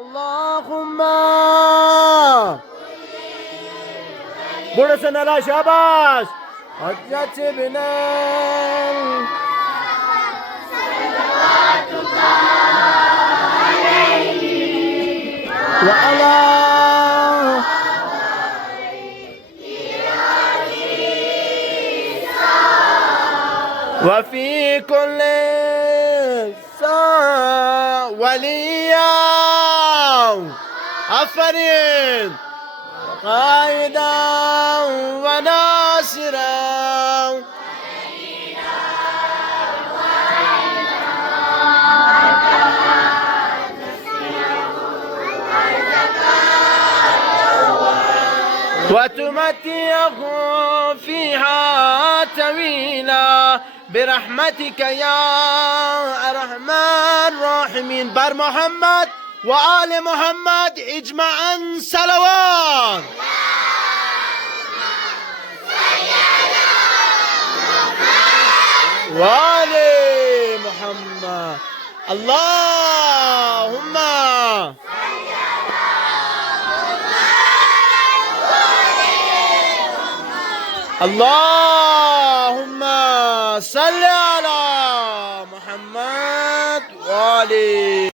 اللهم burası nela şabaş Hazreti Binel ve ala ve fi kulli sa veliya aferin قائدا وناصرا وتمتعه فيها طويلا برحمتك يا أرحم الراحمين بر محمد وآل محمد اجمعا صلوات وآل محمد اللهم اللهم صل على محمد وآل